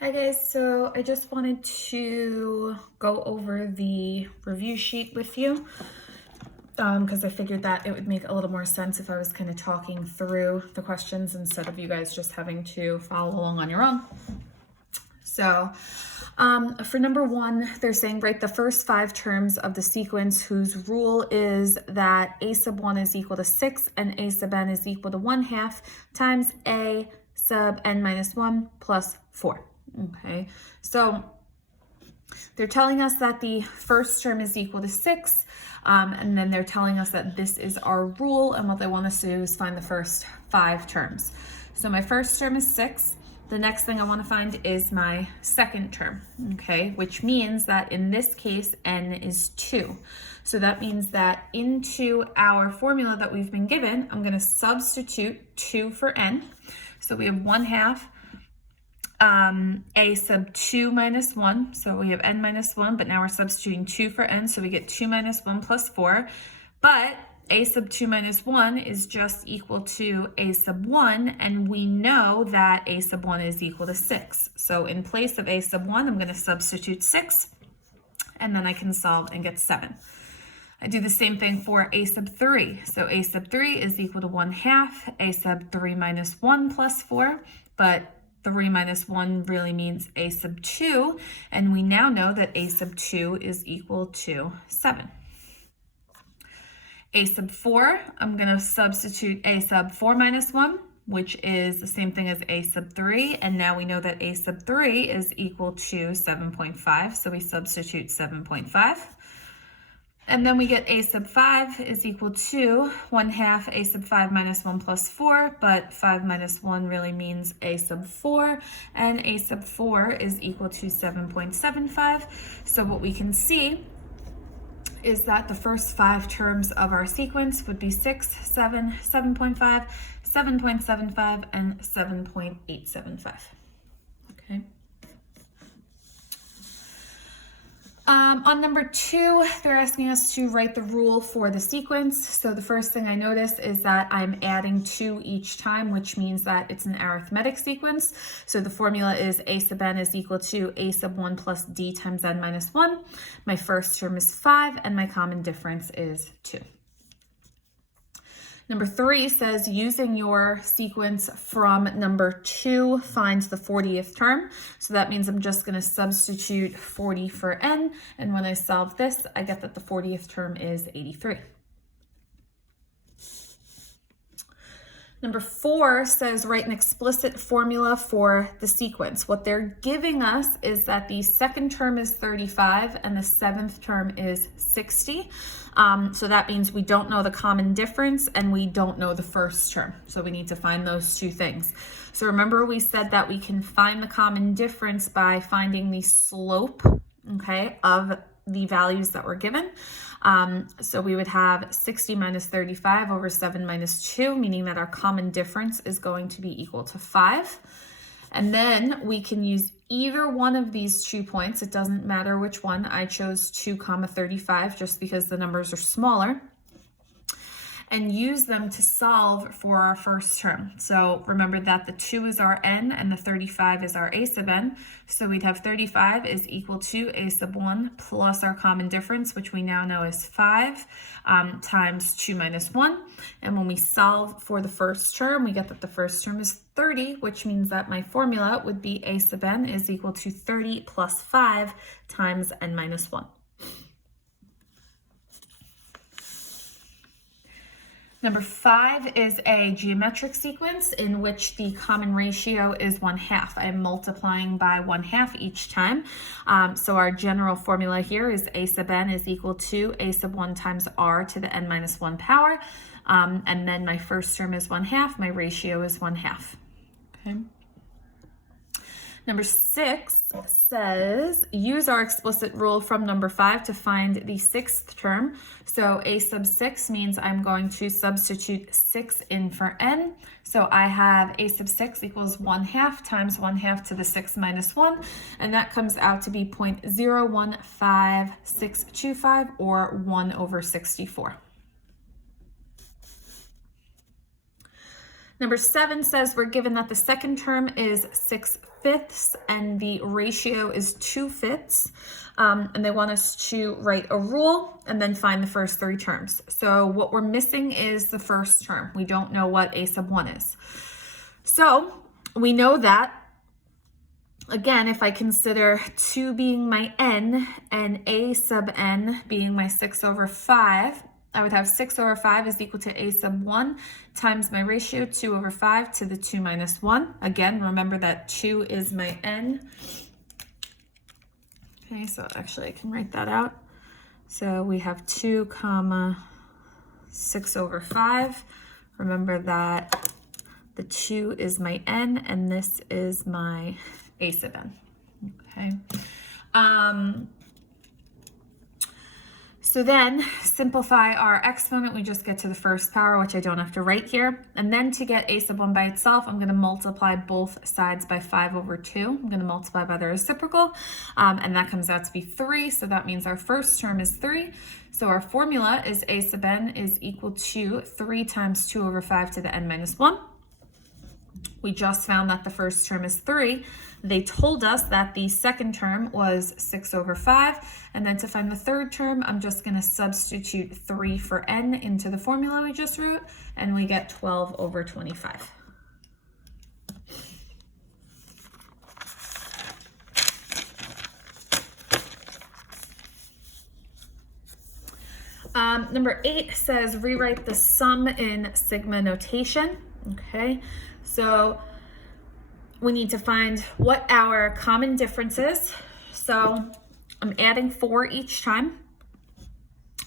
Hi guys, so I just wanted to go over the review sheet with you because I figured that it would make a little more sense if I was kind of talking through the questions instead of you guys just having to follow along on your own. So for number one, they're saying write the first 5 terms of the sequence whose rule is that a sub 1 is equal to 6 and a sub n is equal to 1/2 times a sub n minus 1 plus 4. Okay, so they're telling us that the first term is equal to 6, and then they're telling us that this is our rule, and what they want us to do is find the first 5 terms. So my first term is 6. The next thing I want to find is my second term, okay, which means that in this case, n is 2. So that means that into our formula that we've been given, I'm going to substitute 2 for n. So we have 1/2 a sub 2 minus 1, so we have n minus 1, but now we're substituting 2 for n, so we get 2 minus 1 plus 4, but a sub 2 minus 1 is just equal to a sub 1, and we know that a sub 1 is equal to 6. So in place of a sub 1, I'm going to substitute 6, and then I can solve and get 7. I do the same thing for a sub 3. So a sub 3 is equal to 1/2 a sub 3 minus 1 plus 4, but 3 minus 1 really means a sub 2, and we now know that a sub 2 is equal to 7. A sub 4, I'm going to substitute a sub 4 minus 1, which is the same thing as a sub 3, and now we know that a sub 3 is equal to 7.5, so we substitute 7.5. And then we get a sub 5 is equal to 1/2 a sub 5 minus 1 plus 4, but 5 minus 1 really means a sub 4, and a sub 4 is equal to 7.75. So what we can see is that the first 5 terms of our sequence would be 6, 7, 7.5, 7.75, and 7.875. Okay. On number 2, they're asking us to write the rule for the sequence. So the first thing I notice is that I'm adding 2 each time, which means that it's an arithmetic sequence. So the formula is a sub n is equal to a sub 1 plus d times n minus 1. My first term is 5, and my common difference is 2. Number 3 says using your sequence from number 2 finds the 40th term. So that means I'm just going to substitute 40 for n. And when I solve this, I get that the 40th term is 83. Number 4 says write an explicit formula for the sequence. What they're giving us is that the second term is 35 and the 7th term is 60. So that means we don't know the common difference and we don't know the first term. So we need to find those 2 things. So remember we said that we can find the common difference by finding the slope, okay, of the values that were given. So we would have 60 minus 35 over 7 minus 2, meaning that our common difference is going to be equal to 5. And then we can use either one of these 2 points. It doesn't matter which one. I chose 2, 35 just because the numbers are smaller, and use them to solve for our first term. So remember that the 2 is our n and the 35 is our a sub n. So we'd have 35 is equal to a sub 1 plus our common difference, which we now know is 5, times 2 minus 1. And when we solve for the first term, we get that the first term is 30, which means that my formula would be a sub n is equal to 30 plus 5 times n minus 1. Number 5 is a geometric sequence in which the common ratio is 1/2. I'm multiplying by 1/2 each time. So our general formula here is a sub n is equal to a sub 1 times r to the n minus 1 power. And then my first term is 1/2. My ratio is 1/2. Okay. Number 6 says, use our explicit rule from number 5 to find the 6th term. So a sub 6 means I'm going to substitute 6 in for n. So I have a sub 6 equals 1/2 times 1/2 to the 6 minus 1, and that comes out to be 0.015625, or 1 over 64. Number 7 says we're given that the second term is 6 fifths, and the ratio is 2/5. And they want us to write a rule and then find the first three terms. So what we're missing is the first term. We don't know what a sub 1 is. So we know that, again, if I consider 2 being my n and a sub n being my 6/5, I would have 6/5 is equal to a sub 1 times my ratio 2/5 to the 2 minus 1. Again, remember that 2 is my n. Okay, so actually I can write that out. So we have 2 comma 6/5. Remember that the 2 is my n and this is my a sub n. Okay. So then simplify our exponent, we just get to the first power, which I don't have to write here. And then to get a sub 1 by itself, I'm going to multiply both sides by 5/2. I'm going to multiply by the reciprocal, and that comes out to be 3. So that means our first term is 3. So our formula is a sub n is equal to 3 times 2/5 to the n minus 1. We just found that the first term is 3. They told us that the second term was 6/5. And then to find the third term, I'm just going to substitute 3 for n into the formula we just wrote, and we get 12/25. Number 8 says rewrite the sum in sigma notation. Okay, so we need to find what our common difference is. So I'm adding 4 each time.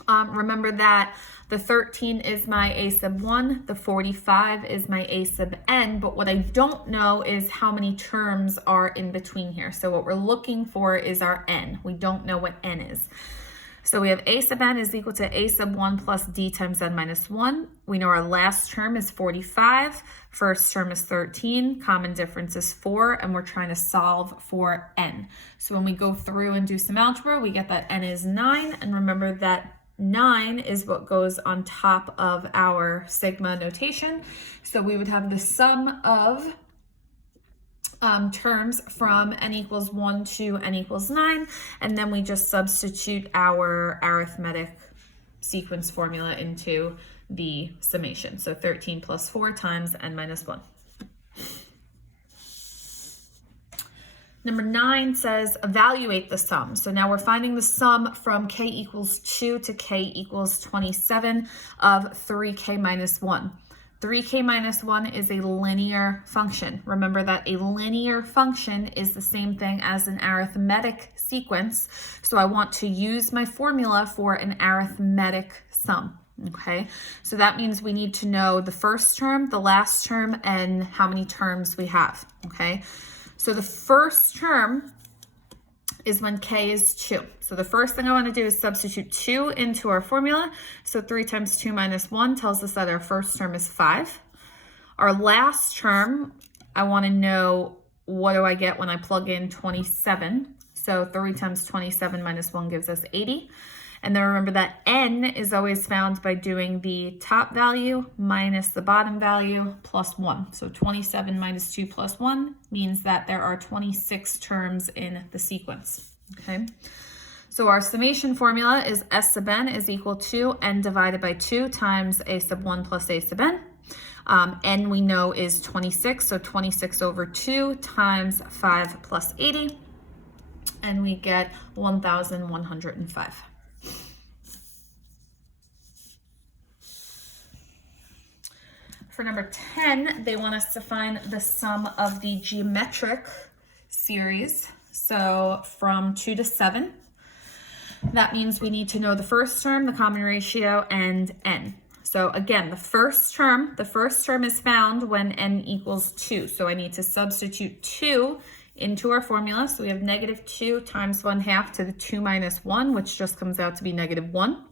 Remember that the 13 is my a sub 1, the 45 is my a sub n, but what I don't know is how many terms are in between here. So what we're looking for is our n. We don't know what n is. So we have a sub n is equal to a sub 1 plus d times n minus 1. We know our last term is 45. First term is 13. Common difference is 4. And we're trying to solve for n. So when we go through and do some algebra, we get that n is 9. And remember that 9 is what goes on top of our sigma notation. So we would have the sum of terms from n equals 1 to n equals 9, and then we just substitute our arithmetic sequence formula into the summation. So 13 plus 4 times n minus 1. Number 9 says evaluate the sum. So now we're finding the sum from k equals 2 to k equals 27 of 3k minus 1. 3k minus 1 is a linear function. Remember that a linear function is the same thing as an arithmetic sequence. So I want to use my formula for an arithmetic sum. Okay, so that means we need to know the first term, the last term, and how many terms we have. Okay, so the first term is when k is 2. So the first thing I want to do is substitute 2 into our formula. So 3 times 2 minus 1 tells us that our first term is 5. Our last term, I want to know what do I get when I plug in 27. So 3 times 27 minus 1 gives us 80. And then remember that n is always found by doing the top value minus the bottom value plus 1. So 27 minus 2 plus 1 means that there are 26 terms in the sequence. Okay, so our summation formula is s sub n is equal to n divided by 2 times a sub 1 plus a sub n. N we know is 26, so 26/2 times 5 plus 80, and we get 1,105. For number 10, they want us to find the sum of the geometric series. So from 2 to 7, that means we need to know the first term, the common ratio, and n. So again, the first term is found when n equals 2. So I need to substitute 2 into our formula. So we have negative 2 times 1/2 to the 2 minus 1, which just comes out to be negative 1.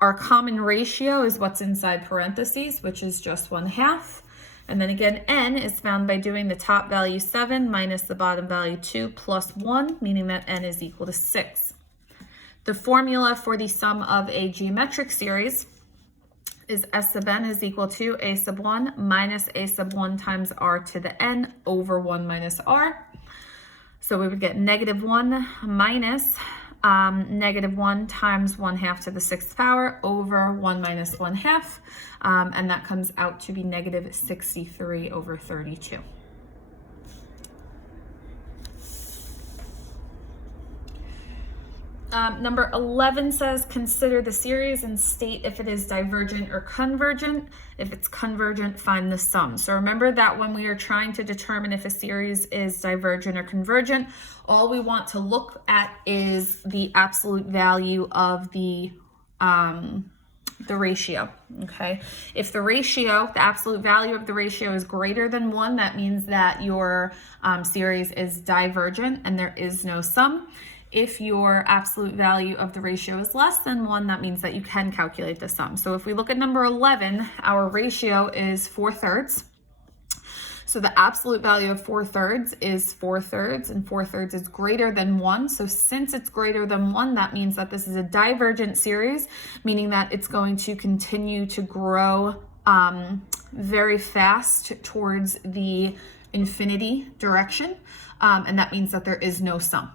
Our common ratio is what's inside parentheses, which is just 1/2. And then again, n is found by doing the top value 7 minus the bottom value 2 plus 1, meaning that n is equal to 6. The formula for the sum of a geometric series is S sub n is equal to a sub 1 minus a sub 1 times r to the n over 1 minus r. So we would get negative 1 minus negative 1 times 1/2 to the 6th power over 1 minus 1/2. And that comes out to be negative 63 over 32. Number 11 says, consider the series and state if it is divergent or convergent. If it's convergent, find the sum. So remember that when we are trying to determine if a series is divergent or convergent, all we want to look at is the absolute value of the ratio, okay? If the ratio, the absolute value of the ratio is greater than 1, that means that your series is divergent and there is no sum. If your absolute value of the ratio is less than 1, that means that you can calculate the sum. So if we look at number 11, our ratio is 4/3. So the absolute value of 4/3 is 4/3, and 4/3 is greater than 1. So since it's greater than 1, that means that this is a divergent series, meaning that it's going to continue to grow very fast towards the infinity direction, and that means that there is no sum.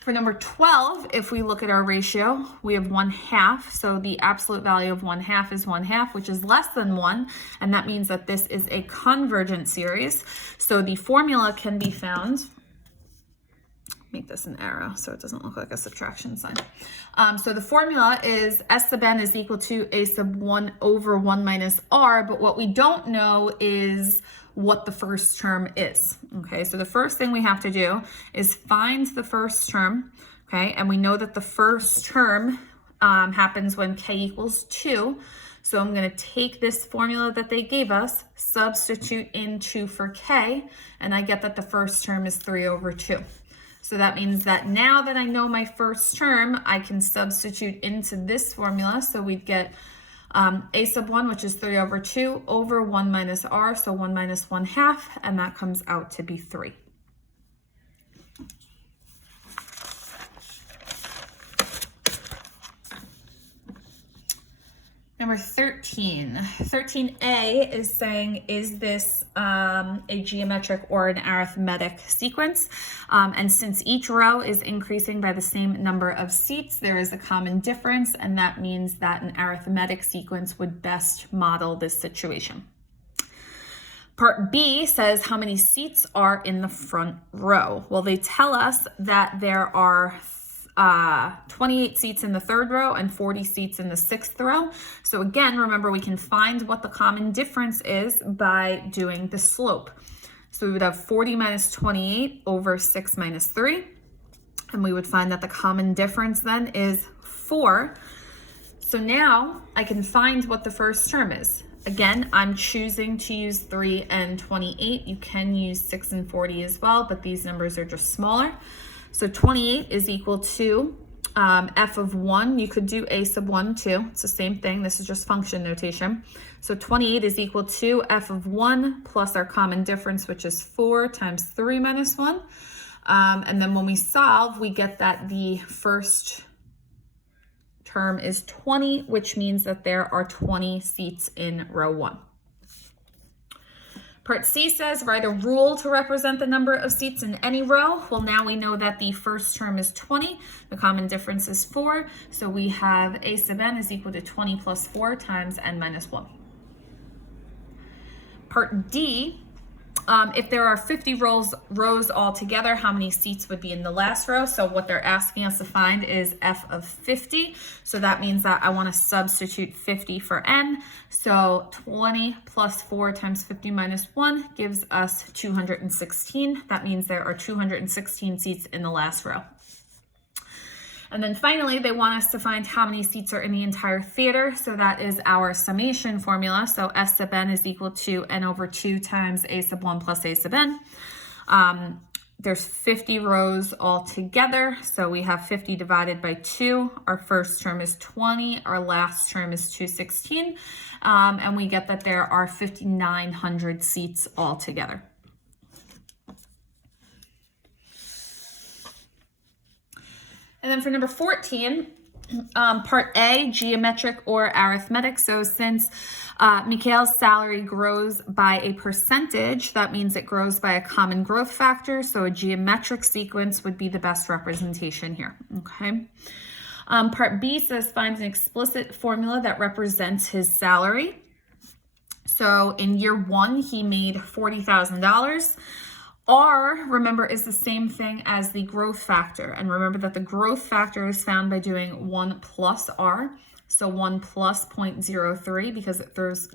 For number 12, if we look at our ratio, we have 1/2. So the absolute value of 1/2 is 1/2, which is less than 1. And that means that this is a convergent series. So the formula can be found. Make this an arrow so it doesn't look like a subtraction sign. So the formula is S sub n is equal to a sub 1 over 1 minus r. But what we don't know is what the first term is. Okay, so the first thing we have to do is find the first term. Okay, and we know that the first term happens when k equals 2. So I'm going to take this formula that they gave us, substitute in 2 for k, and I get that the first term is 3 over 2. So that means that now that I know my first term, I can substitute into this formula. So we'd get a sub 1, which is 3 over 2, over 1 minus r, so 1 minus 1/2, and that comes out to be 3. Number 13. 13a is saying, is this a geometric or an arithmetic sequence? And since each row is increasing by the same number of seats, there is a common difference, and that means that an arithmetic sequence would best model this situation. Part B says how many seats are in the front row. Well, they tell us that there are 28 seats in the 3rd row and 40 seats in the 6th row. So again, remember, we can find what the common difference is by doing the slope. So we would have 40 minus 28 over 6 minus 3. And we would find that the common difference then is 4. So now I can find what the first term is. Again, I'm choosing to use 3 and 28. You can use 6 and 40 as well, but these numbers are just smaller. So 28 is equal to f of 1. You could do a sub 1 too. It's the same thing. This is just function notation. So 28 is equal to f of 1 plus our common difference, which is 4 times 3 minus 1. And then when we solve, we get that the first term is 20, which means that there are 20 seats in row 1. Part C says, write a rule to represent the number of seats in any row. Well, now we know that the first term is 20. The common difference is 4. So we have a sub n is equal to 20 plus 4 times n minus 1. Part D, if there are 50 rows altogether, how many seats would be in the last row? So what they're asking us to find is f of 50. So that means that I want to substitute 50 for n. So 20 plus 4 times 50 minus 1 gives us 216. That means there are 216 seats in the last row. And then finally, they want us to find how many seats are in the entire theater. So that is our summation formula. So S sub n is equal to n over 2 times a sub 1 plus a sub n. There's 50 rows altogether. So we have 50 divided by 2. Our first term is 20. Our last term is 216. And we get that there are 5,900 seats altogether. And then for number 14, Part A, geometric or arithmetic. So since Mikhail's salary grows by a percentage, that means it grows by a common growth factor. So a geometric sequence would be the best representation here, okay? Part B says find an explicit formula that represents his salary. So in year 1, he made $40,000. R, remember, is the same thing as the growth factor. And remember that the growth factor is found by doing 1 plus R. So 1 plus 0.03 because it grows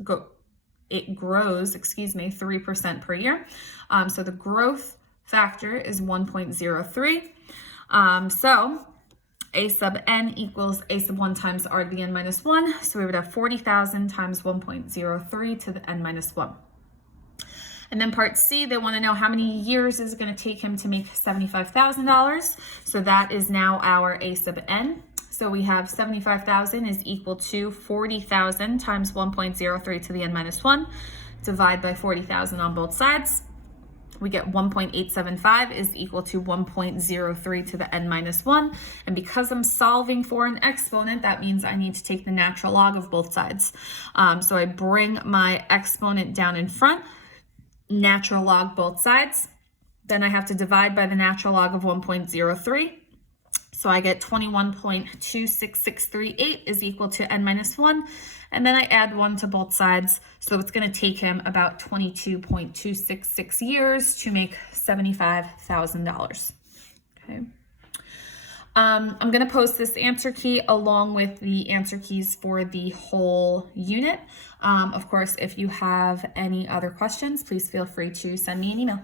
3% per year. So the growth factor is 1.03. So A sub n equals A sub 1 times R to the n minus 1. So we would have 40,000 times 1.03 to the n minus 1. And then part C, they want to know how many years is it going to take him to make $75,000. So that is now our A sub n. So we have 75,000 is equal to 40,000 times 1.03 to the n minus 1. Divide by 40,000 on both sides. We get 1.875 is equal to 1.03 to the n minus 1. And because I'm solving for an exponent, that means I need to take the natural log of both sides. So I bring my exponent down in front, natural log both sides. Then I have to divide by the natural log of 1.03. So I get 21.26638 is equal to n minus 1. And then I add 1 to both sides. So it's going to take him about 22.266 years to make $75,000. Okay. I'm going to post this answer key along with the answer keys for the whole unit. Of course, if you have any other questions, please feel free to send me an email.